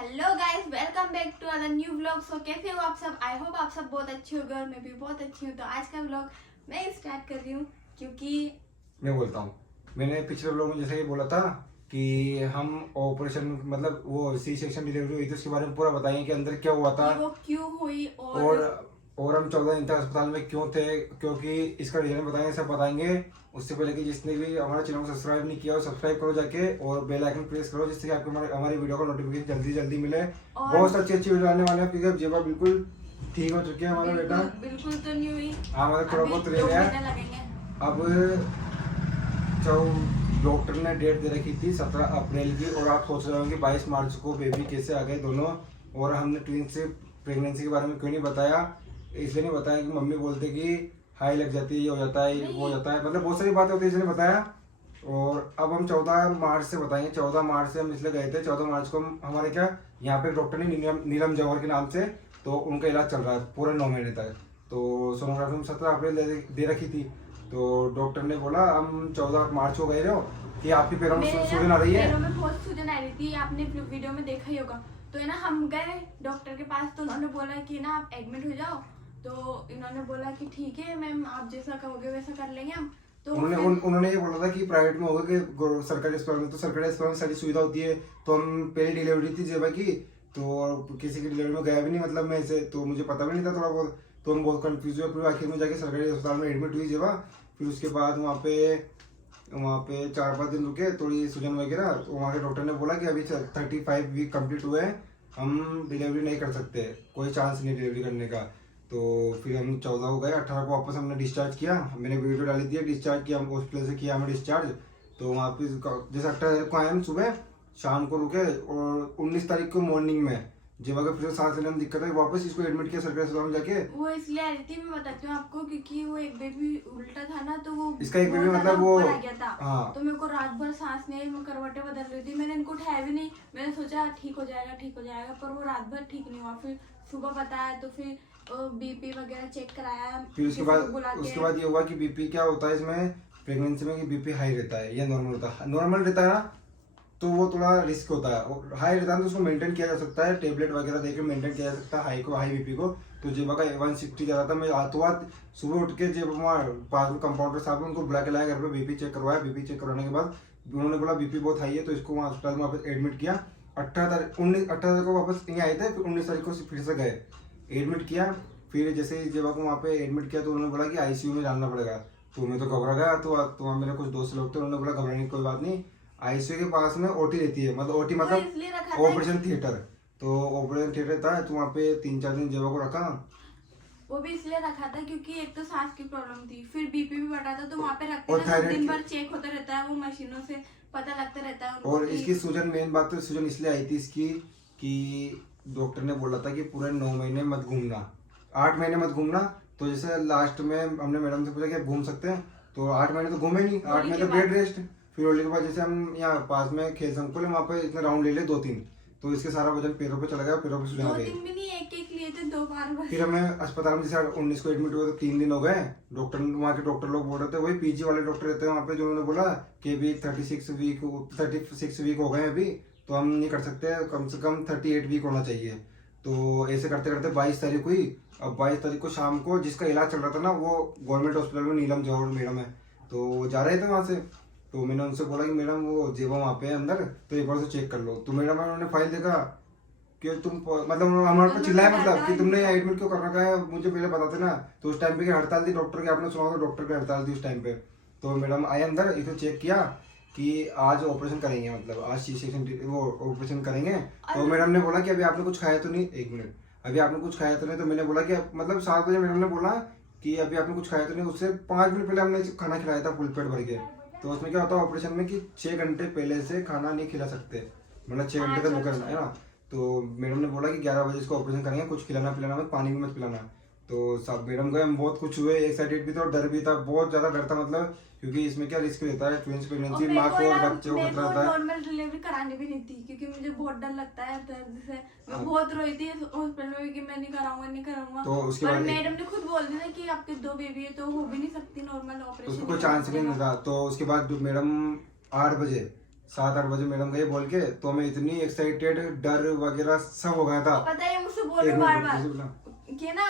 Hello guys, welcome back to other new vlog. So कैसे हो आप सब? आई होप आप सब बहुत अच्छे होंगे और मैं भी बहुत अच्छी हूँ। तो आज का व्लॉग मैं स्टार्ट कर रही हूँ क्योंकि मैं बोलता हूँ। मैंने पिछले व्लॉग में जैसे ये बोला था कि हम ऑपरेशन मतलब वो सी सेक्शन डिलीवरी हुई थी उसके बारे में पूरा बताएंगे कि अंदर क्या हुआ था। वो क्यों हुई और और हम 14 दिन तक अस्पताल में क्यों थे, क्योंकि इसका रीजन बताएंगे, सब बताएंगे। उससे पहले कि जिसने भी हमारे चैनल को सब्सक्राइब नहीं किया हो सब्सक्राइब करो जाके और बेल आइकन प्रेस करो जिससे कि आपको हमारी वीडियो का नोटिफिकेशन जल्दी जल्दी मिले। बहुत अच्छी अच्छी वीडियो आने वाले हैं क्योंकि अब जेबा बिल्कुल ठीक हो चुकी है हमारा बेटा। बिल्कुल तो नहीं हुई, हमारा थोड़ा बहुत रह गया अब। डॉक्टर ने डेट दे रखी थी 17 अप्रैल की और आप सोच रहे होंगे 22 मार्च को बेबी कैसे आ गए दोनों। और हमने ट्विंस से प्रेगनेंसी के बारे में क्यों नहीं बताया, इसलिए नहीं बताया कि मम्मी बोलते कि हाई लग जाती है, ये हो जाता है, वो हो जाता है, मतलब बहुत सारी बातें होती है इसलिए बताया। और अब हम 14 मार्च से बताएंगे। 14 मार्च से हम इसलिए गए थे, 14 मार्च को हमारे क्या यहाँ पे डॉक्टर ने नीलम जौहर के नाम से, तो उनका इलाज चल रहा है पूरे 9 महीने तक। तो सोनोग्राफी में 17 अप्रैल दे रखी थी। तो डॉक्टर ने बोला हम 14 मार्च को गए रहो कि आपके पैरों में सूजन आ रही है। पैरों में बहुत सूजन आ रही थी, आपने वीडियो में देखा ही होगा। तो है ना, हम गए डॉक्टर के पास तो उन्होंने बोला कि ना आप एडमिट हो जाओ। तो इन्होंने बोला कि ठीक है मैम, आप जैसा कहोगे वैसा कर लेंगे हम। तो उन्होंने ये बोला था कि प्राइवेट में होगा कि सरकारी अस्पताल में, तो सरकारी अस्पताल में सारी सुविधा होती है। तो हम पहली डिलीवरी थी जेबा की, तो किसी की डिलीवरी में गया भी नहीं, मतलब मैं ऐसे तो मुझे पता भी नहीं था थोड़ा बहुत। तो हम बहुत कंफ्यूज हुए, फिर आखिर में जाके सरकारी अस्पताल में एडमिट हुई जेबा। फिर उसके बाद वहाँ पे 4-5 दिन रुके, थोड़ी सूजन वगैरह। तो वहाँ के डॉक्टर ने बोला कि अभी 35 वीक कंप्लीट हुए हैं, हम डिलीवरी नहीं कर सकते, कोई चांस नहीं डिलीवरी करने का। तो फिर हम 14 को गए, 18 को वापस हमने डिस्चार्ज किया। मैंने वीडियो डाली थी डिस्चार्ज किया, हम हॉस्पिटल से किया हमें डिस्चार्ज। तो वहाँ पे जैसे 18 को आए हम सुबह, शाम को रुके और 19 तारीख को मॉर्निंग में जब अगर फिर सांस लेने में दिक्कत है वापस इसको एडमिट किया सरकारी अस्पताल में जाके। वो इसलिए आ रही थी, मैं बताती हूँ आपको, क्योंकि वो एक बेबी उल्टा था ना, तो वो इसका एक बेबी मतलब वो आ गया था। हाँ। तो मेरे को रात भर सांस नहीं आई, मैं करवटें बदल रही थी, मैंने इनको उठाया भी नहीं। मैंने सोचा ठीक हो जाएगा ठीक हो जाएगा, पर वो रात भर ठीक नहीं हुआ। फिर सुबह बताया तो फिर बीपी वगैरह चेक कराया। फिर उसके बाद ये हुआ कि बीपी क्या होता है इसमें प्रेगनेंसी में कि बीपी हाई रहता है या नॉर्मल होता है। नॉर्मल रहता है ना तो वो थोड़ा रिस्क होता है, और हाई रहता है तो उसको मेंटेन किया जा सकता है, टेबलेट वगैरह देकर मेंटेन किया जा सकता है हाई बीपी को। तो जेबा का 160 जा रहा था। मैं रातों रात सुबह उठ के जब वहाँ पास में कंपाउंडर साहब उनको बुला के लाया घर पे, बीपी चेक करवाया। बीपी चेक करवाने के बाद उन्होंने बोला बीपी बहुत हाई है, तो इसको वहाँ अस्पताल में वापस एडमिट किया। 18 तारीख को वापस यहाँ आए थे, फिर 19 तारीख को फिर से गए, एडमिट किया। फिर जैसे ही जेबा को वहाँ पे एडमिट किया तो उन्होंने बोला कि आईसीयू में डालना पड़ेगा। तो मैं तो घबरा गया। तो मेरे कुछ दोस्त लोग थे, उन्होंने बोला घबराने की कोई बात नहीं, आईसीयू के पास में ओटी रहती है, मतलब ओटी मतलब ऑपरेशन थिएटर। तो ऑपरेशन थिएटर था, तो वहाँ पे 3-4 दिन जेबा को रखा। वो भी इसलिए रखा था क्योंकि एक तो सांस की प्रॉब्लम थी, फिर बीपी भी बढ़ा था, तो वहाँ पे रखते और हैं दिन भर चेक होता रहता है, वो मशीनों से पता लगता रहता है। और इसकी सूजन, मेन बात तो सूजन इसलिए आई थी इसकी कि डॉक्टर ने बोला था कि पूरे 9 महीने मत घूमना, 8 महीने मत घूमना। तो जैसे लास्ट में हमने मैडम से पूछा कि आप घूम सकते हैं, तो 8 महीने तो घूमे नहीं, 8 महीने तो बेड रेस्ट। फिर होने के बाद जैसे हम यहाँ पास में खेल संकुल है, वहाँ पे इतने राउंड ले 2-3, तो इसके सारा वजन पैरों पे चला गया, पैरों पे सूजन आ गई। 2-3 भी नहीं, एक लिए थे 2 बार। फिर हमें अस्पताल में जैसे 19 को एडमिट हुए तो 3 दिन हो गए। डॉक्टर वहाँ के डॉक्टर लोग बोल रहे थे, वही पीजी वाले डॉक्टर रहते हैं वहाँ पे, जो उन्होंने बोला कि अभी 36 वीक हो गए अभी, तो हम नहीं कर सकते, कम से कम 38 वीक होना चाहिए। तो ऐसे करते करते 22 तारीख हुई। अब 22 तारीख को शाम को जिसका इलाज चल रहा था ना, वो गवर्नमेंट हॉस्पिटल में नीलम जौहर मैडम है, तो जा रहे थे वहाँ से। तो मैंने उनसे बोला कि मैडम वो जेबा वहाँ पे अंदर, तो एक बार से चेक कर लो। तो मैडम उन्होंने फाइल देखा कि तुम मतलब हमारे को चिल्लाया, मतलब कि तुमने यहाँ एडमिट क्यों कर रखा है, मुझे पहले बताते ना। तो उस टाइम पे की हड़ताल थी डॉक्टर की, आपने सुना होगा डॉक्टर की हड़ताल थी उस टाइम पे। तो मैडम आए अंदर, इसे चेक किया कि आज ऑपरेशन करेंगे, मतलब आज सी सेक्शन वो ऑपरेशन करेंगे। तो मैडम ने बोला कि अभी आपने कुछ खाया तो नहीं, 1 मिनट, अभी आपने कुछ खाया तो नहीं। तो मैंने बोला कि मतलब 7 बजे मैडम ने बोला कि अभी आपने कुछ खाया तो नहीं, उससे 5 मिनट पहले हमने खाना खिलाया था फुल पेट भर के। तो उसमें क्या होता है ऑपरेशन में कि 6 घंटे पहले से खाना नहीं खिला सकते, मतलब 6 घंटे तक भूखे रहना है ना। तो मैडम ने बोला कि 11 बजे इसको ऑपरेशन करेंगे, कुछ खिलाना पिलाना मत, पानी भी मत पिलाना। तो सब मैडम गए, हम बहुत कुछ हुए, एक्साइटेड भी थे और डर भी था, बहुत ज्यादा डर था, मतलब क्योंकि इसमें क्या रिस्क रहता है, ट्विंस प्रेगनेंसी, माँ को और बच्चे को खतरा रहता है। नॉर्मल डिलीवरी करानी भी नहीं थी क्योंकि मुझे बहुत डर लगता है दर्द से। मैं बहुत रोई थी हॉस्पिटल में कि मैं नहीं कराऊंगा। तो उसके बाद मैडम ने खुद बोल दिया कि आपके 2 बेबी है, तो हो भी नहीं सकती नॉर्मल ऑपरेशन, उसको कोई चांस नहीं था। तो उसके बाद मैडम 8 बजे 7-8 बजे मैडम गए बोल के, तो मैं इतनी एक्साइटेड, डर वगैरह सब हो गया था। पता है मुझसे बोल रहे बार बार कि ना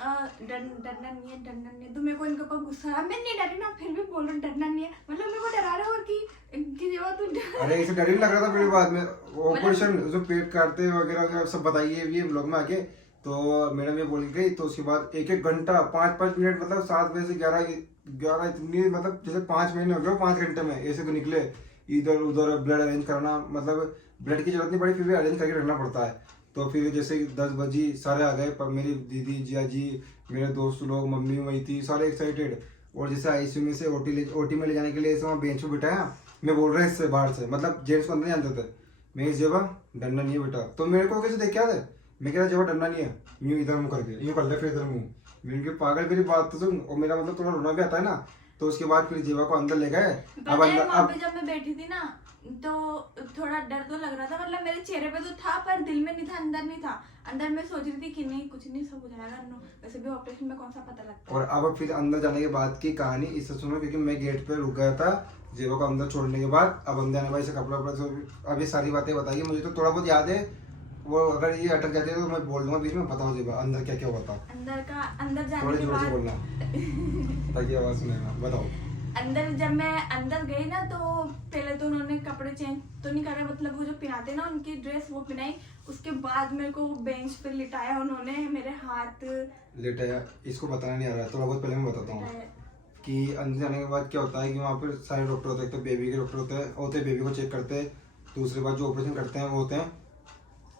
डरना नहीं है, डरना नहीं है। तो मेरे को इनके ऊपर गुस्सा आ, मैं नहीं डरी ना, फिर भी बोल रहा डरना नहीं है, मतलब मेरे को डरा रहे हो। और कि जो तू अरे इसे डर ही लग रहा था मेरे बाद में मतलब ऑपरेशन जो पेट काटते वगैरह वगैरह सब बताइए ये ब्लॉग में आके। तो मैडम ये बोल गई, तो उसके बाद 1-1 घंटा 5-5 मिनट, मतलब 7 बजे से 11 इतनी, मतलब जैसे 5 महीने हो गए 5 घंटे में ऐसे तो निकले। इधर उधर ब्लड अरेंज करना, मतलब ब्लड की जरूरत नहीं पड़ी, फिर भी अरेंज करके रखना पड़ता है। तो फिर जैसे 10 बजे सारे आ गए, पर मेरी दीदी, जिया जी, मेरे दोस्त लोग, मम्मी वही थी, सारे एक्साइटेड। और जैसे आईसीयू में से ओटी में ले जाने के लिए ऐसे वहाँ बेंच पे बिठाया, मैं बोल रहा है इससे बाहर से, मतलब जेंट्स को अंदर नहीं जानते थे। मैं जेबा डरना नहीं है बेटा, तो मेरे को कैसे देख के आते, मैं कह रहा जेबा डरना नहीं है, यूं इधर मुंह करके यूं कर ले, फिर इधर मुंह। मैंने कहा पागल, मेरी बात तो सुन। और मेरा मतलब थोड़ा रोना भी आता है ना। तो उसके बाद फिर जेबा को अंदर ले गए। अब अंदर वहाँ पे जब मैं बैठी थी ना, तो थोड़ा डर तो लग रहा था, मतलब मेरे चेहरे पे तो था पर दिल में नहीं था, अंदर नहीं था। अंदर मैं सोच रही थी कि नहीं कुछ नहीं, सब हो जाएगा, नो वैसे भी ऑपरेशन में कौन सा पता लगता है। और अब फिर अंदर जाने के बाद की कहानी इससे सुनो, क्योंकि मैं गेट पे रुक गया था जेबा को अंदर छोड़ने के बाद। अब अंदर आने भाई से कपड़ा वपड़ा अभी सारी बातें बताइए, मुझे तो थोड़ा बहुत याद है, वो अगर ये अटक जाती है तो मैं बोल दूंगा बीच में, बताओ जेबा अंदर क्या क्या हुआ था। अंदर जाने थोड़े के जोर से बाद बोलना ताकि आवाज सुनेगा, बताओ। अंदर जब मैं अंदर गई ना, तो पहले तो उन्होंने कपड़े चेंज तो नहीं करे, मतलब वो जो पहनाते ना उनकी ड्रेस वो पहनाई। उसके बाद मेरे को बेंच पे लिटाया उन्होंने, मेरे हाथ लेटाया। इसको बताना नहीं आ रहा है, थोड़ा बहुत पहले मैं बताता हूँ कि अंदर जाने के बाद क्या होता है कि वहाँ पर सारे डॉक्टर होते हैं। एक तो बेबी के डॉक्टर होते हैं, बेबी को चेक करते हैं। दूसरे बात जो ऑपरेशन करते हैं वो होते हैं।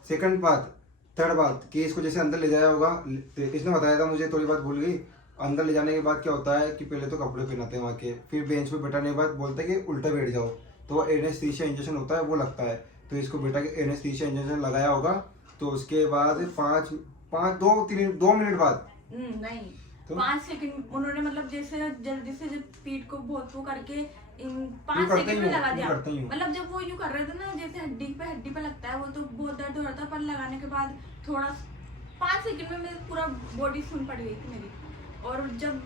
सेकंड बात, थर्ड बात कि इसको जैसे अंदर ले जाया होगा, इसने बताया था मुझे, थोड़ी बात भूल गई। अंदर ले जाने के बाद क्या होता है कि पहले तो कपड़े पहनाते हैं वहाँ के, फिर बेंच पे बैठाने के बाद बोलते हैं कि उल्टा बैठ जाओ, तो एनेस्थीसिया इंजेक्शन होता है वो लगता है। तो इसको बेटा के एनेस्थीसिया इंजेक्शन लगाया होगा। तो उसके बाद 2 मिनट बाद नहीं तो 5 सेकंड उन्होंने, मतलब जैसे जल्दी से जब पीठ को बहुत वो करके इन 5 यूं करते सेकंड में ही हो, लगा यूं दिया। करते ही हो। मतलब जब वो यूं कर रहे थे ना, जैसे हड्डी पे लगता है वो, तो बहुत दर्द हो रहा था, पर लगाने के बाद थोड़ा 5 सेकंड में मेरी पूरा बॉडी सुन पड़ गई थी मेरी। और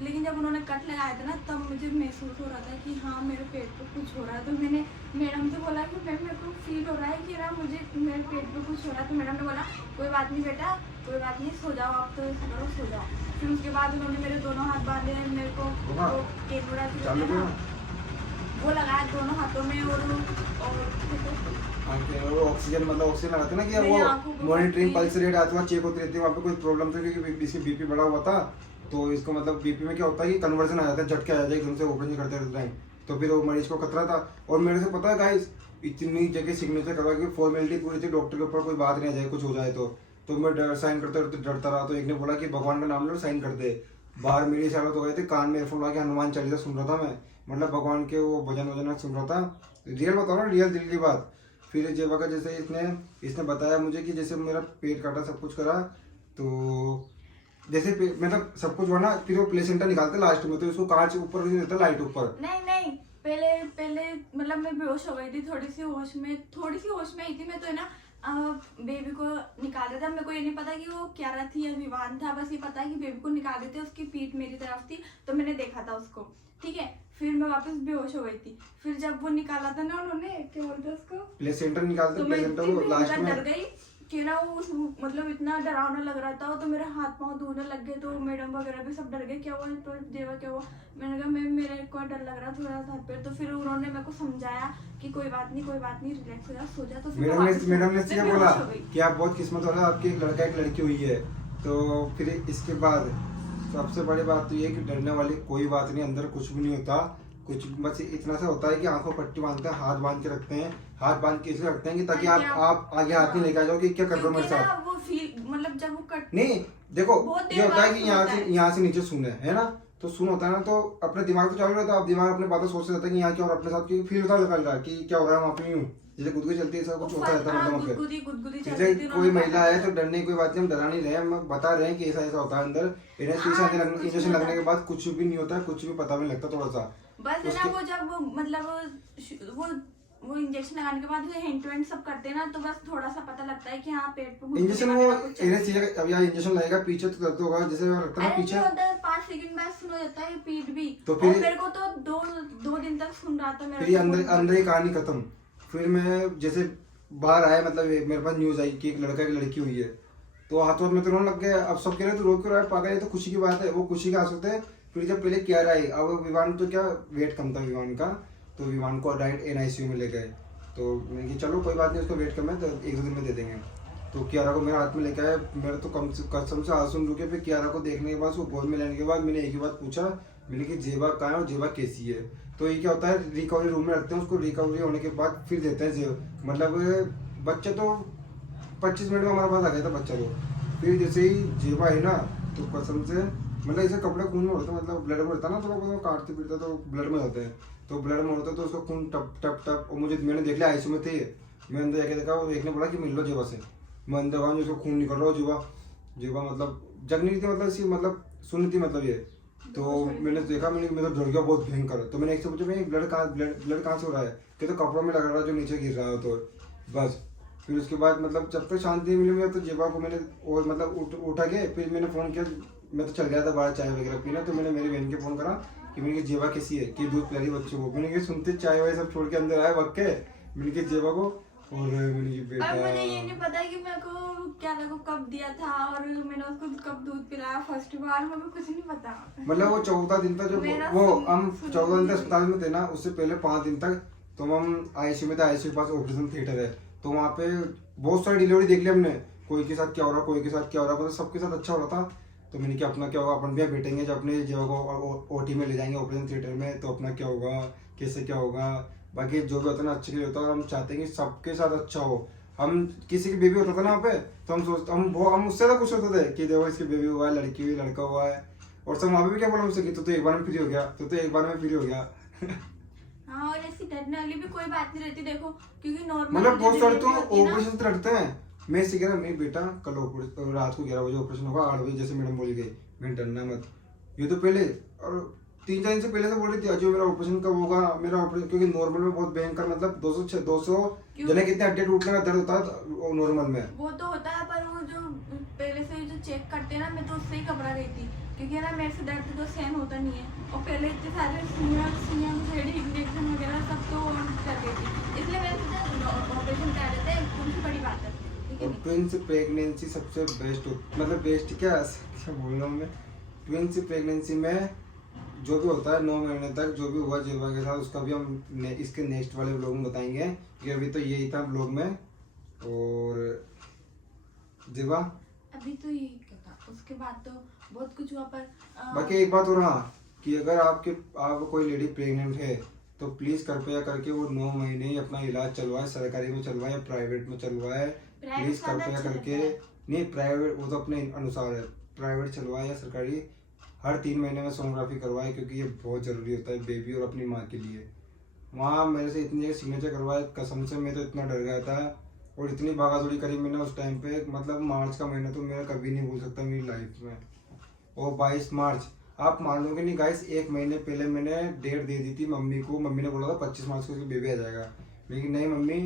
लेकिन जब उन्होंने कट लगाया था ना, तब मुझे महसूस हो रहा था कि हाँ मेरे पेट पे कुछ हो रहा है। तो मैंने मैडम से बोला कि मैम मेरे को फील हो रहा है कि ना मुझे मेरे पेट पे कुछ हो रहा है। तो मैडम ने बोला कोई बात नहीं बेटा, कोई बात नहीं, सो जाओ आप, तो ऐसा करो सो जाओ। फिर उसके बाद उन्होंने मेरे दोनों हाथ बांधे, मेरे को वो केबड़ा वो लगाया दोनों हाथों में। और ऑक्सीजन, मतलब ऑक्सीजन लगाते ना कि वो मॉनिटरिंग पल्स रेट आती है, चेक होती रहती है। वहाँ पे कोई प्रॉब्लम था क्योंकि इसकी बीपी बढ़ा हुआ था। तो इसको मतलब बीपी में क्या होता है कि कन्वर्जन आ जाता है, झटके आ जाता है एकदम से ऑपरेशन करते रहते टाइम। तो फिर वो मरीज को खतरा था। और मेरे से पता है गाइस, इतनी जगह सिग्नेचर करवा के फॉर्मेलिटी पूरी थी, डॉक्टर के ऊपर कोई बात नहीं आ जाए, कुछ हो जाए तो मैं साइन करते रहते डरता रहा। तो एक ने बोला कि भगवान का नाम लो साइन कर दे। बाहर मेरी हालत हो गई थी, कान में एयरफोन लगा के हनुमान चालीसा सुन रहा था मैं, मतलब भगवान के वो भजन वजन सुन रहा था। रियल बताओ ना, रियल दिल की बात। फिर जेबा का जैसे इसने बताया मुझे कि जैसे मेरा पेट काटा, सब कुछ करा, तो जैसे मतलब सब कुछ हुआ ना, फिर वो प्लेसेंटा निकालते लास्ट में, तो इसको कांच ऊपर नहीं देता, लाइट ऊपर। नहीं पहले मतलब मैं बेहोश हो गई थी, थोड़ी सी होश में आई थी मैं। तो है ना बेबी को निकाल रहे थे। मेरे को ये नहीं पता कि वो क्या रहा थी या विवान था, बस ये पता है कि बेबी को निकाल रहे थे, उसकी पीठ मेरी तरफ थी, तो मैंने देखा था उसको, ठीक है। फिर मैं वापस बेहोश हो गई थी। फिर जब वो निकाला था ना उन्होंने, क्या बोलते उसको, प्लेसेंटा निकालते, तो मैं प्लेसेंटा वो लास्ट में डर गई कि ना वो मतलब इतना डरावना लग रहा था। तो मेरे हाथ पांव धोने लग गए, तो मैडम वगैरह भी सब डर गए, क्या हुआ तो देवा क्या हुआ। मैंने कहा मेरे को डर लग रहा थोड़ा सा पे। तो फिर उन्होंने मेरे को समझाया कि कोई बात नहीं रिलैक्स हो जा, सो जा। तो मैडम ने क्या बोला कि आप बहुत किस्मत वाले, आपकी एक लड़का एक लड़की हुई है। तो फिर इसके बाद सबसे बड़ी बात तो ये कि डरने वाली कोई बात नहीं, अंदर कुछ भी नहीं होता। कुछ बस इतना सा होता है कि आंखों पट्टी बांधते हैं, हाथ बांध के रखते हैं। हाथ बांध के इसलिए रखते हैं कि ताकि आप आगे हाथ नहीं लेके आ जाओ कि क्या कर रहे हो मेरे साथ। वो फील मतलब जब वो कट नहीं देखो, ये होता है कि यहाँ से नीचे सुन है ना, तो सुन होता है ना, तो अपने दिमाग तो चालू रहता है, आप दिमाग अपने बातें सोचते रहते हैं कि यहाँ क्या हो रहा है अपने साथ, क्योंकि फील होता है कि क्या हो रहा है वहाँ पे, यूं जैसे गुदगुदी चलती है, सब कुछ होता रहता है। जैसे कोई महिला है तो डरने की कोई बात नहीं, हम डरा नहीं रहे, हम बता रहे हैं कि ऐसा ऐसा होता है अंदर। इंजेक्शन लगने के बाद कुछ भी नहीं होता, कुछ भी पता भी नहीं लगता थोड़ा सा। बस है ना, वो जब मतलब वो इंजेक्शन लगाने के बाद हैंड टू हैंड सब करते हैं ना, तो बस थोड़ा सा पता लगता है कि हाँ पेट पे इंजेक्शन वो अब यार इंजेक्शन लगेगा पीछे तो दर्द होगा, जैसे लगता है पीछे 5 सेकंड बाद सुन हो जाता है पीठ भी। तो फिर मेरे को तो दो दिन तक सुन रहा था मेरा। फिर अंदर ही कहानी खत्म। फिर मैं जैसे बाहर आया, मतलब मेरे पास न्यूज आई कि एक लड़का एक लड़की हुई है, तो हाथों में तो रोने लग गए। अब सब कह रहे तू रो क्यों रहा है पागल, ये तो खुशी की बात है। वो खुशी के आंसू थे। फिर जब पहले कियारा आई, अब विवान तो क्या वेट कम था विवान का, तो विवान को डायरेक्ट NICU में ले गए। तो मैंने कि चलो कोई बात नहीं, उसको वेट कम है तो 1-2 दिन में दे देंगे। तो कियारा को मेरे हाथ में लेके आए, मेरे तो कसम से आंसू रुके। फिर कियारा को देखने के बाद, उसको गोद में लेने के बाद मैंने एक ही बात पूछा, मैंने कि जेबा कहाँ है और जेबा कैसी है। तो ये क्या होता है, रिकवरी रूम में रखते हैं उसको, रिकवरी होने के बाद फिर देते हैं जेब। मतलब बच्चे तो 25 मिनट में हमारे पास आ गया था बच्चा। तो फिर जैसे ही जेबा है ना, तो कसम से मतलब ऐसे कपड़े खून में होते हैं, मतलब ब्लड में होता है ना, थोड़ा बहुत काटते पीटते तो ब्लड में होते हैं, तो ब्लड में होता है तो उसका खून टप टप टप। और मैंने देख लिया ICU में थे, मैं अंदर जाके देखा, वो देखने बोला कि मिल लो जेबा से। मैं अंदर गया, उसको खून निकल रहा हो, जेबा जेबा मतलब जग नहीं थी, मतलब इसी मतलब सुनी थी मतलब ये। तो मैंने देखा, मैं तो डर गया बहुत भयंकर। तो मैंने एक से पूछा, भाई ब्लड कहाँ से हो रहा है, कि तो कपड़ों में लग रहा है जो नीचे गिर रहा है। तो बस फिर उसके बाद मतलब जब तक शांति मिली मुझे, तो जेबा को मैंने और मतलब उठा के फिर मैंने फ़ोन किया। मैं तो चल गया था बाहर चाय वगैरह पीना, तो मैंने मेरी बहन के फ़ोन करा कि मैंने कि जेबा कैसी है, कि दूध पिला रही बच्चों को। मैंने कि सुनते चाय वाय सब छोड़ के अंदर आया वक्त के, मैंने कि जेबा को, और मैंने कि बेटा। और मुझे ये नहीं पता कि मेरे को क्या लगा कब दिया था और मैंने उसको कब दूध पिलाया फर्स्ट बार, मेरे को कुछ नहीं पता। मतलब वो 14 दिन तक, जो वो हम 14 दिन तक अस्पताल में थे ना, उससे पहले 5 दिन तक तो हम ICU में थे। ICU के पास ऑपरेशन थिएटर है, तो वहाँ पे बहुत सारी डिलीवरी देख ली हमने, कोई के साथ क्या हो रहा, कोई के साथ क्या हो रहा, मतलब सबके साथ अच्छा हो रहा था। तो मैंने क्या अपना क्या होगा, अपन भी बैठेंगे जब अपने जो OT में ले जाएंगे ऑपरेशन थिएटर में, तो अपना क्या होगा, कैसे क्या होगा। बाकी जो भी होता है ना अच्छे के लिए होता है, और हम चाहते हैं कि सबके साथ अच्छा हो। हम किसी की बेबी होता था ना वहाँ पे, तो हम सोचते हम उससे ज़्यादा खुश होते थे कि देखो इसकी बेबी हुआ है, लड़की हुई, लड़का हुआ है। और सब वहाँ पे भी क्या बोला मुझसे कि तू तो एक बार में फ्री हो गया, तू तो एक बार में फ्री हो गया। हाँ, और ऐसी डरने वाली भी कोई बात नहीं रहती देखो, क्योंकि नॉर्मल मतलब बहुत सारे तो ऑपरेशन तो रखते हैं। मैं इसे कह रहा, मेरी बेटा कल रात को 11 बजे ऑपरेशन होगा, 8 बजे जैसे मैडम बोल गई, मैं डरना मत। ये तो पहले और 3-4 दिन से पहले से बोल रही थी जो मेरा ऑपरेशन कब होगा, मेरा ऑपरेशन, क्योंकि नॉर्मल में बहुत भयंकर, मतलब 200 जने कितने हड्डी टूटने का दर्द होता है नॉर्मल में। वो तो होता है, पर वो जो पहले से जो चेक करते हैं ना, मैं तो उससे ही घबरा रही थी, क्योंकि ना मेरे से दर्द तो सहन होता नहीं है, और पहले इतने सारे सुइयां इंजेक्शन वगैरह सब तो कर रही थी, इसलिए मैंने सोचा ऑपरेशन करा देते हैं, कौन सी बड़ी बात है। ठीक है, और ट्विंस प्रेगनेंसी सबसे बेस्ट मतलब बेस्ट क्या बोल रहा हूँ मैं, ट्विंस प्रेगनेंसी में जो भी होता है 9 महीने तक जो भी हुआ जेबा के साथ, उसका भी हम इसके नेक्स्ट वाले व्लॉग में बताएंगे, कि अभी तो यही था व्लॉग में। और जेबा अभी तो यही क्या था, उसके बाद तो बहुत कुछ हुआ, पर बाकी एक बात और, हाँ, कि अगर आप कोई लेडी प्रेग्नेंट है, तो प्लीज कृपया करके वो 9 महीने ही अपना इलाज चलवाए, सरकारी में चलवाए या प्राइवेट में चलवाए। प्लीज कृपया करके, नहीं प्राइवेट वो तो अपने अनुसार है, प्राइवेट चलवाए या सरकारी, हर 3 महीने में सोनोग्राफी करवाए, क्योंकि ये बहुत जरूरी होता है बेबी और अपनी माँ के लिए। वहाँ मेरे से इतनी जगह सिग्नेचर करवाए, कसम से मैं तो इतना डर गया था, और इतनी भागा दौड़ी करी मैंने उस टाइम पे, मतलब मार्च का महीना तो मेरा कभी नहीं भूल सकता मेरी लाइफ में। और 22 मार्च, आप मानोगे नहीं गाइस, 1 महीने पहले मैंने डेट दे दी थी मम्मी को। मम्मी ने बोला था 25 मार्च को उसकी बेबी आ जाएगा, लेकिन नहीं मम्मी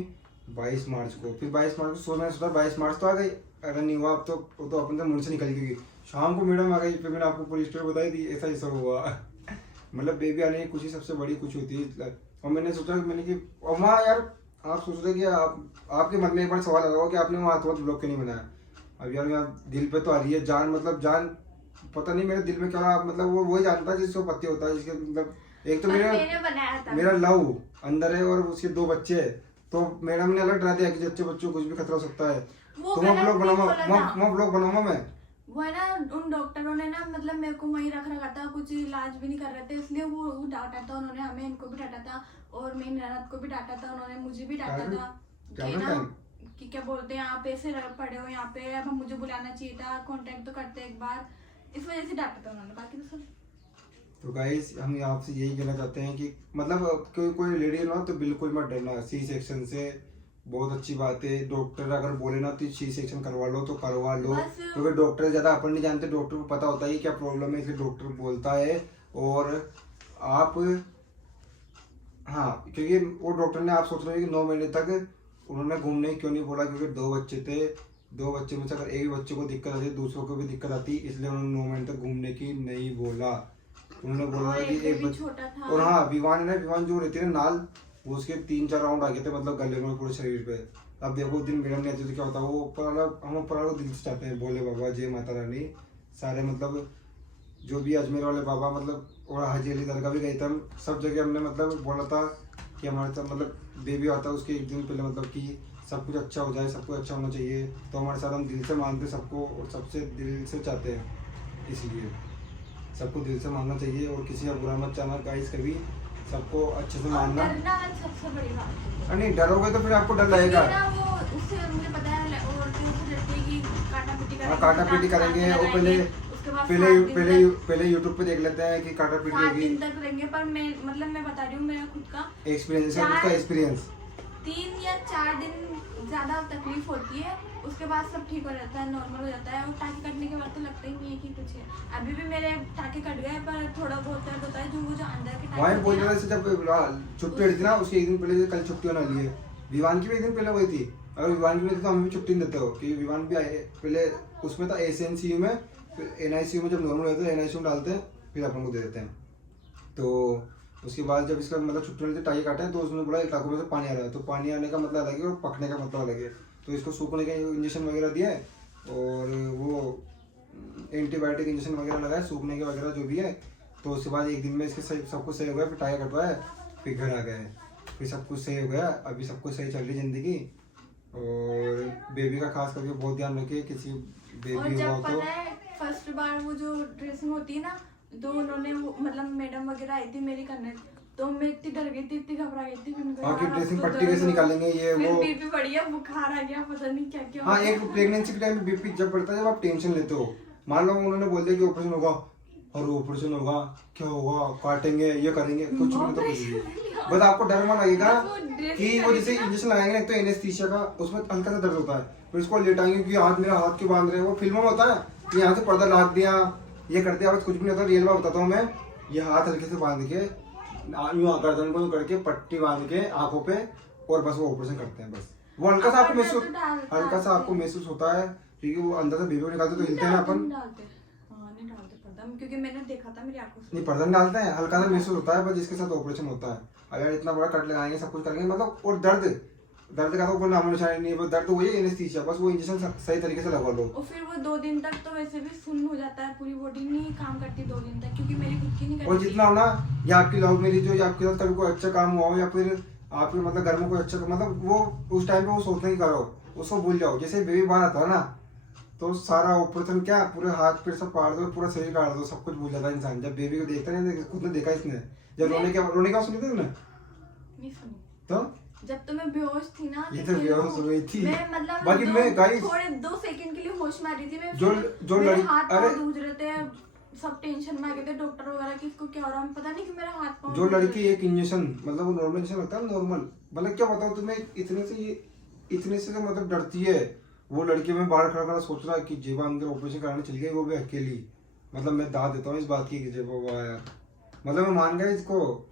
22 मार्च को। फिर 22 मार्च को मैंने सोचा 22 मार्च तो आ गई, अगर नहीं हुआ अब तो वो तो अपन तो मुंह से निकल गई। शाम को मैडम आ गई, फिर मैंने आपको पूरी स्टोरी बताई थी, ऐसा ही सब हुआ। मतलब बेबी आने की खुशी सबसे बड़ी खुशी होती है। और मैंने सोचा मैंने कि और वहाँ यार आप सोच रहे कि आपके मन में एक बार सवाल आएगा कि आपने वहाँ हाथ ब्लॉक क्यों नहीं बनाया। अब यार यहाँ दिल पे तो आ रही है जान, मतलब जान पता नहीं मेरे दिल में क्या, मतलब वो वही जानता है जिसको पति होता है, जिसके मतलब एक तो मेरा लव अंदर है और उसके 2 बच्चे है, तो मैडम ने अलग डरा दिया कि जच्चे बच्चों को कुछ भी खतरा हो सकता है। तो मैं ब्लॉग बनाऊंगा मैं। वो है ना, उन डॉक्टरों ने ना मतलब मेरे को वहीं रख रखा था, कुछ इलाज भी नहीं कर रहे थे, इसलिए वो डांटा था उन्होंने हमें, इनको भी डांटा था, और मेरी ननद को भी डांटा था उन्होंने, मुझे भी डांटा था कि ना कि क्या बोलते हैं आप ऐसे पड़े हो यहाँ पे, अब मुझे बुलाना चाहिए था, कांटेक्ट तो करते एक बार, इस वजह से डांटा था उन्होंने, बाकी तो सब। तो गाइस हम आपसे यही कहना चाहते हैं कि मतलब कोई लेडी है ना तो बिल्कुल मत डरना सी सेक्शन से, बहुत अच्छी बात है। डॉक्टर अगर बोले ना तो सी सेक्शन करवा लो तो करवा लो, क्योंकि डॉक्टर ज्यादा अपन नहीं जानते, डॉक्टर को पता होता है क्या प्रॉब्लम है, इसलिए डॉक्टर बोलता है। और आप हाँ, क्योंकि वो डॉक्टर ने, आप सोच रहे हो कि 9 महीने तक उन्होंने घूमने क्यों नहीं बोला, क्योंकि 2 बच्चे थे, 2 बच्चे में से अगर एक बच्चे को दिक्कत आती दूसरों को भी दिक्कत आती, इसलिए उन्होंने 9 महीने तक घूमने की नहीं बोला। उन्होंने बोला कि एक बच्चा, और हाँ विवान जो रहती है नाल, वो उसके 3-4 राउंड आ गए थे, मतलब गले में, पूरे शरीर पे। अब देखो उस दिन मैडम नहीं आती तो क्या होता, वो ऊपर वाला, हम ऊपर वाला को दिल से चाहते हैं, बोले बाबा जय माता रानी सारे, मतलब जो भी अजमेर वाले बाबा, मतलब और हाजी अली दरगाह भी गए थे हम, सब जगह हमने मतलब बोला था कि हमारे साथ मतलब बेबी आता है उसके एक दिन पहले, मतलब कि सब कुछ अच्छा हो जाए, सब कुछ अच्छा होना चाहिए। तो हमारे साथ हम दिल से मानते सबको, और सबसे दिल से चाहते हैं, इसलिए सबको दिल से मानना चाहिए, और किसी का बुरा मत चाहना गाइस कभी, सबको अच्छे से मानना। डरना सबसे बड़ी बात है। नहीं डरोगे तो फिर आपको डर लगेगा। मेरा वो उससे मुझे पता है, औरतें उससे डरती है कि काटा पीटी हाँ, करेंगे, काटा पीटी दांत करेंगे, और लगाएंगे, पहले उसके बाद पहले 7 दिन पहले तक पहले यूट्यूब पे देख लेते हैं कि काटा पीटी 7 दिन होगी। तक रहेंगे। पर मैं मतलब मैं बता रही हूँ मेरा खुद का एक्सपीरियंस है, उसका एक्सपीरियंस। 3 या 4 दिन ज्यादा तकलीफ होती है, उसके बाद सब ठीक हो जाता है, नॉर्मल हो जाता है। और टाँके कटने के बाद तो लगता ही नहीं है कि कुछ है। अभी भी मेरे टाँके कट गए, पर थोड़ा बहुत दर्द होता है, जो वो जो अंदर के वहीं टाँके बोल होते हैं रहे थे जब छुट्टी हुई थी ना, उसके एक दिन पहले कल छुट्टी होने वाली है। विवान की भी एक दिन पहले हुई थी। अगर विवान की नहीं थी तो हमें भी छुट्टी नहीं देते हो, क्योंकि विवान भी आए पहले, उसमें था ACNCU में, फिर NICU में जब नॉर्मल होता है NICU में डालते हैं, फिर अपन को दे देते हैं। तो उसके बाद जब इसका मतलब छुट्टी होने टाई काटे, तो उसने बोला 1 लाख रुपये से पानी आ रहा है। तो पानी आने का मतलब अलग है और पकने का मतलब अलग है। तो इसको सूखने का इंजेक्शन वगैरह दिया है, और वो एंटीबायोटिक इंजेक्शन वगैरह लगाया, सूखने के वगैरह जो भी है। तो उसके बाद एक दिन में इसके सही सब कुछ सही हो गया, फिर टाई कटवाया, फिर घर आ गए, फिर सब कुछ सही हो गया। अभी सब कुछ सही चल रही जिंदगी। और बेबी का खास करके बहुत ध्यान रखिए, किसी और बेबी हुआ जब हो तो। पता है फर्स्ट बार वो जो ड्रेसिंग होती है ना, तो उन्होंने मतलब मैडम वगैरह आई थी मेरी करने, तो मैं इतनी डर गई थी, इतनी घबरा गई थी। हाँ कि ड्रेसिंग पट्टी कैसे निकालेंगे, ये वो। बीपी बढ़ गया, बुखार आ गया, पता नहीं क्या क्या हाँ, हो एक गया। प्रेगनेंसी के टाइम में बीपी जब बढ़ता है, जब आप टेंशन लेते हो। मान लो उन्होंने बोल दिया कि ऑपरेशन होगा, और ऑपरेशन होगा, क्या होगा, काटेंगे, ये करेंगे, कुछ भी नहीं, तो कुछ भी। बस आपको डर मन लगेगा कि वो जैसे इंजेक्शन लगाएंगे ना, एक तो एनेस्थीसिया का, उसमें हल्का सा दर्द होता है, फिर उसको लेटाएंगे कि हाथ, मेरा हाथ क्यों बांध रहे हैं। वो फिल्मों में होता है कि यहाँ से पर्दा लाद दिया, ये कर दिया, बस कुछ भी नहीं होता। रियल में बताता हूँ मैं, ये हाथ हल्के से बांध के, यूं गर्दन को यूं करके, पट्टी बांध के आंखों पे, और बस वो ऑपरेशन करते हैं। बस वो हल्का सा आपको महसूस, हल्का सा आपको महसूस होता है, क्योंकि वो अंदर से बेबी को निकालते तो हिलते हैं ना अपन। नहीं डालते पर्दा, क्योंकि मैंने देखा था मेरी आंखों से। नहीं, पर्दा नहीं डालते हैं, हल्का सा महसूस होता है बस, जिसके साथ ऑपरेशन होता है। अगर इतना बड़ा कट लगाएंगे, सब कुछ करेंगे, मतलब, और दर्द का तो कोई नामो निशान नहीं है, बस दर्द वही एनेस्थीसिया, बस वो इंजेक्शन सही तरीके से लगवा लो। और फिर वो 2 दिन तक तो वैसे भी सुन्न हो जाता है, पूरी बॉडी नहीं काम करती 2 दिन तक, क्योंकि मेरी खुद की नहीं और करती। जितना हो ना, या आपकी लव मैरिज हो, या आपके साथ कभी कोई अच्छा काम हुआ हो, या फिर आपके मतलब घर में कोई अच्छा, मतलब वो उस टाइम पे वो सोचने की करो, उसको भूल जाओ। जैसे बेबी बाहर आता है ना, तो सारा ऑपरेशन क्या, पूरे हाथ पैर सब काट दो, पूरा शरीर काट दो, सब कुछ भूल जाता है इंसान जब बेबी को देखता है। खुद ने देखा इसने, जब रोने का सुनी थी तुमने, नहीं सुनी। तो जब तो मैं बेहोश थी ना, ये तो बेहोश हुई थी। मैं मतलब बाकी मैं गाइस थोड़े 2 सेकंड के लिए होश में आ रही थी मैं। जो मेरे लड़की, हाथ अरे पाँव दूज रहे थे, सब टेंशन में आ गए थे, डॉक्टर वगैरह की इसको क्या हो रहा है, पता नहीं कि मेरा हाथ पाँव जो दूज रहे लड़की एक इंजेक्शन, मतलब वो नॉर्मल इंजेक्शन लगता है नॉर्मल, मतलब क्या बताऊँ तुम्हें, इतने से मतलब डरती है वो लड़की। में बाहर खड़ा खड़ा सोच रहा है कि जेबा अंदर ऑपरेशन कराने चली गई, वो भी अकेली। मतलब मैं दाद देता हूँ इस बात की कि जेबा वो यार, मतलब मैं मान गया इसको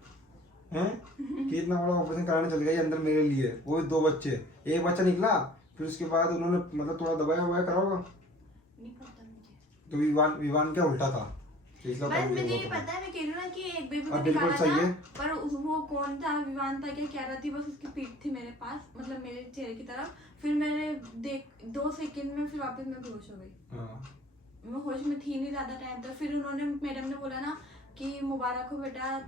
हैं कि इतना बड़ा ऑपरेशन कराने चल गई अंदर मेरे लिए, वो भी 2 बच्चे, एक बच्चा निकला, फिर उसके बाद उन्होंने मतलब थोड़ा दबाया हुआ करा होगा, नहीं पता मुझे। तो विवान क्या उल्टा था, इसलिए बस प्रॉब्लम मुझे हुआ ये था। पता है, मैं कह रही हूँ ना कि एक बेबी को अब बिल्कुल निकाला सही था, है। पर वो कौन था, विवान था क्या, कह रहा थी, बस उसकी पीठ थी मेरे पास, मतलब मेरे चेहरे की तरफ। फिर मैंने 2 सेकंड में फिर वापस मैं बेहोश हो गई। हाँ। मैं होश में थी नहीं ज्यादा टाइम तक। फिर उन्होंने, मैडम ने बोला ना कि मुबारक हो बेटा,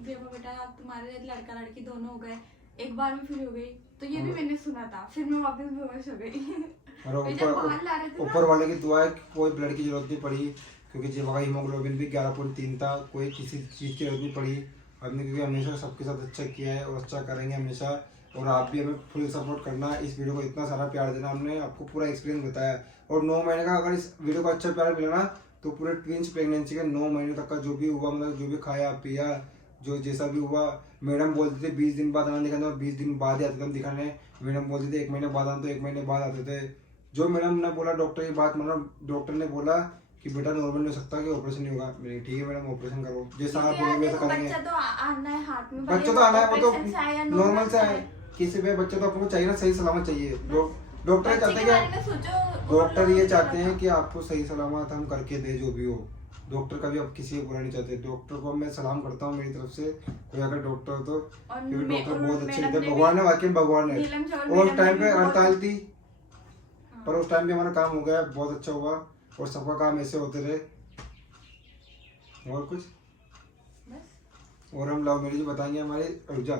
देखो बेटा तुम्हारे लड़का लड़की दोनों हो गए, एक बार में फिर हो गई। तो ये भी मैंने सुना था, फिर मैं वापस बेहोश हो गई। और जब बाहर ला रहे थे ऊपर वाले की दुआ है कि कोई ब्लड की जरूरत नहीं पड़ी, क्योंकि जेबा का हीमोग्लोबिन भी 11.3 था, कोई किसी चीज़ की जरूरत नहीं पड़ी हमने, क्योंकि हमेशा सबके साथ अच्छा किया है और अच्छा करेंगे हमेशा। और आप भी हमें फुल सपोर्ट करना, इस वीडियो को इतना सारा प्यार देना, हमने आपको पूरा एक्सपीरियंस बताया। और 9 महीने का अगर इस वीडियो को अच्छा प्यार मिला ना, तो पूरे ट्विंस प्रेगनेंसी के 9 महीने तक का जो भी हुआ, मतलब जो भी खाया पिया, जो जैसा भी हुआ, मैडम बोलते थे 20 दिन बाद आना दिखाने, 20 दिन बाद ही आते थे हम दिखाने। मैडम बोलते थे 1 महीने बाद आना, तो 1 महीने बाद आते थे। जो मैडम ने बोला, डॉक्टर की बात, मतलब डॉक्टर ने बोला कि बेटा नॉर्मल नहीं हो सकता, कि ऑपरेशन नहीं होगा। मैंने ठीक है मैडम ऑपरेशन करो, जैसा आप बोलोगे वैसा करेंगे। बच्चा तो आना है हाथ में, बच्चा तो आना है, वो तो ऑपरेशन से आया, नॉर्मल से है, किसी भी बच्चे तो आपको चाहिए ना, सही सलामत चाहिए। डॉक्टर बच्चे चाहते के हैं बारे में सोचो, डॉक्टर उन ये लोगों चाहते को हैं कि आपको सही सलामत हम करके दे जो भी हो, डॉक्टर कभी अब किसी को बुरा नहीं चाहते। डॉक्टर को मैं सलाम करता हूँ मेरी तरफ से, कोई अगर डॉक्टर हो तो, और क्योंकि डॉक्टर और बहुत अच्छे मैडम होते ने हैं। भगवान है, वाकई में भगवान है। नीलम चावल और मैडम टाइम ने पे भी बहुत- हड़ताल थी, हाँ। पर उस टाइम पे हमारा काम हो गया, बहुत अच्छा हुआ। और सबका काम ऐसे होते रहे। और कुछ, बस और हम लव मैरिज बताएंगे हमारे रुजा,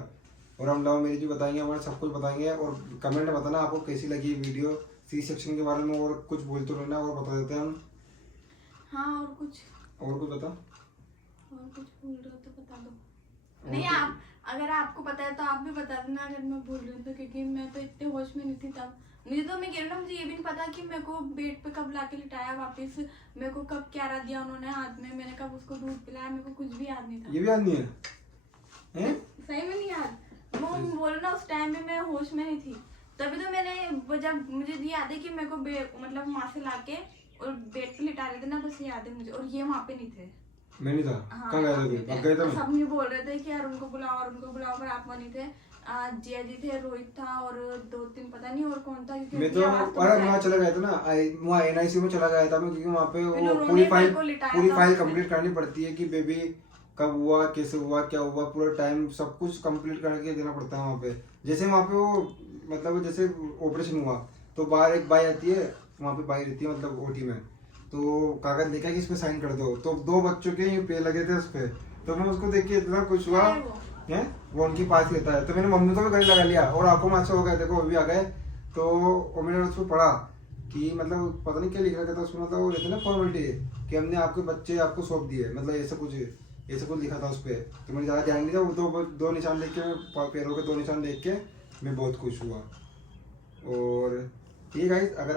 और हम लव मैरिज भी बताएंगे हमारे, सब कुछ बताएंगे। और कमेंट में बताना आपको कैसी लगी वीडियो सी सेक्शन के बारे में, और कुछ बोल तो रहना और बता देते हैं हम। हाँ, और कुछ बता। और कुछ भूल रहे हो तो बता दो। और नहीं, कुछ- आप अगर आपको पता है तो आप भी बता देना अगर मैं भूल रही हूँ तो, क्योंकि मैं तो इतने होश में नहीं थी तब। मुझे तो, मैं कह रही हूँ ना, मुझे ये भी नहीं पता कि मेरे को बेड पे कब लाके लिटाया वापस, मेरे को कब क्या दिया उन्होंने हाथ में, मैंने कब उसको दूध पिलाया, मेरे को कुछ भी याद नहीं था। ये भी याद नहीं है, हैं? सही में नहीं याद। वो बोल ना, उस टाइम में मैं होश में नहीं थी, तभी तो मैंने, जब मुझे याद है कि मेरे को मतलब वहां से लाके और बेड पे लिटा रहे थे ना, बस याद है मुझे। और ये वहाँ पे नहीं थे। मैं नहीं था। हाँ, कहाँ गए आप थे? नहीं अब गए थे मैं। सब ये बोल रहे थे कि यार उनको बुलाओ, और उनको बुलाओ, पर आप वहाँ नहीं थे। जिया जी थे, रोहित था, और 2-3 पता नहीं और कौन था, क्योंकि मैं तो, उनकी आवाज़ तो अरे बताई। वहाँ चला गया था ना, वहाँ NICU में चला गया था मैं, क्योंकि वहाँ पे फिर वो उन्होंने पूरी मेरे फाइल को लिटाया पूरी था फाइल उसमें। कंप्लीट करनी पड़ती है कि बेबी कब हुआ, कैसे हुआ, क्या हुआ, पूरा टाइम सब कुछ कंप्लीट करके देना पड़ता है वहाँ पे। जैसे वहाँ पे वो, मतलब जैसे ऑपरेशन हुआ तो बाहर एक बाई आती है, वहाँ पे बाई रहती है मतलब OT में, तो कागज लेके कि इस पे साइन कर दो, तो 2 बच्चों के ये पे लगे थे उस पे, तो मैं उसको देख के इतना खुश हुआ अरे वो। है। वो उनकी पास लेता है, तो मैंने मम्मी को भी गले लगा लिया, और आंखों में आंसू हो गए, देखो वो भी आ गए। तो वो मैंने उसको पढ़ा कि मतलब पता नहीं क्या लिख रखा था उसमें, मतलब वो रहते ना फॉर्मेलिटी कि हमने आपके बच्चे आपको सौंप दिए, मतलब ऐसा कुछ लिखा था उस पर। तो मैंने ज़्यादा ध्यान नहीं दिया, वो दो निशान देख के, मैं पैरों के 2 निशान देख के मैं बहुत खुश हुआ। और ठीक है गाइस, अगर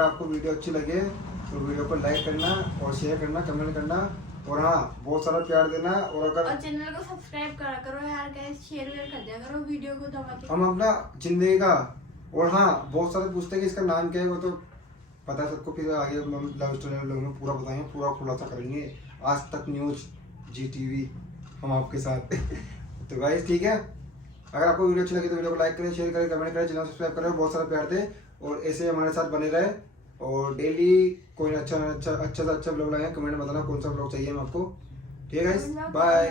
आपको वीडियो अच्छी लगे तो वीडियो को लाइक करना और शेयर करना, कमेंट करना, और हाँ बहुत सारा प्यार देना। और अगर और चैनल को सब्सक्राइब करा करो यार गाइस, शेयर कर दिया करो वीडियो को दबा के। हम अपना जिंदगी का, और हाँ बहुत सारे पूछते हैं कि इसका नाम क्या है, वो तो पता है सबको, फिर आगे हम लव स्टोरी लोगों में पूरा बताएंगे, पूरा खुलासा करेंगे। आज तक न्यूज़ GTV हम आपके साथ तो गाइस ठीक है, अगर आपको वीडियो अच्छी लगी तो वीडियो को लाइक करें, शेयर करें, कमेंट करें, चैनल सब्सक्राइब करें, बहुत सारा प्यार दें, और ऐसे हमारे साथ बने रहे। और डेली कोई अच्छा से अच्छा ब्लॉग लगाएं, कमेंट में बताना कौन सा ब्लॉग चाहिए हम आपको। ठीक है गाइस, बाय।